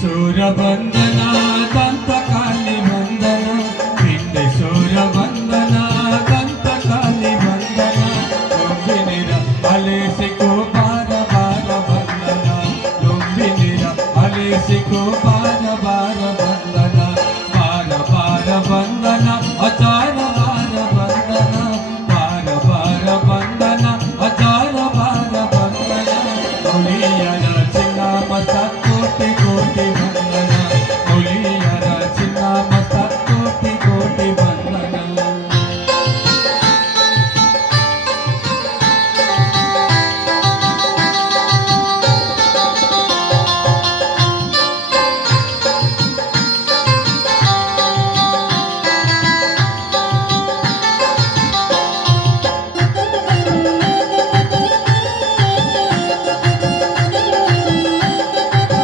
ಸೂರ ಬಂಧನ ದಂತ ಕಾಲಿ ಬಂಧನ ಹಿಂದೆ ಸೂರ ಬಂಧನ ದಂತ ಕಾಲಿ ಬಂಧನ ಲುಂಬಿನಿರ ಅಲೆಸಿಕೋ ಬಾರ ಬಾರ ಬಂಧನ ಲುಂಬಿನಿರ ಅಲೆಸಿಕೋ ಬಾರ ಬಾರ ಬಂಧನ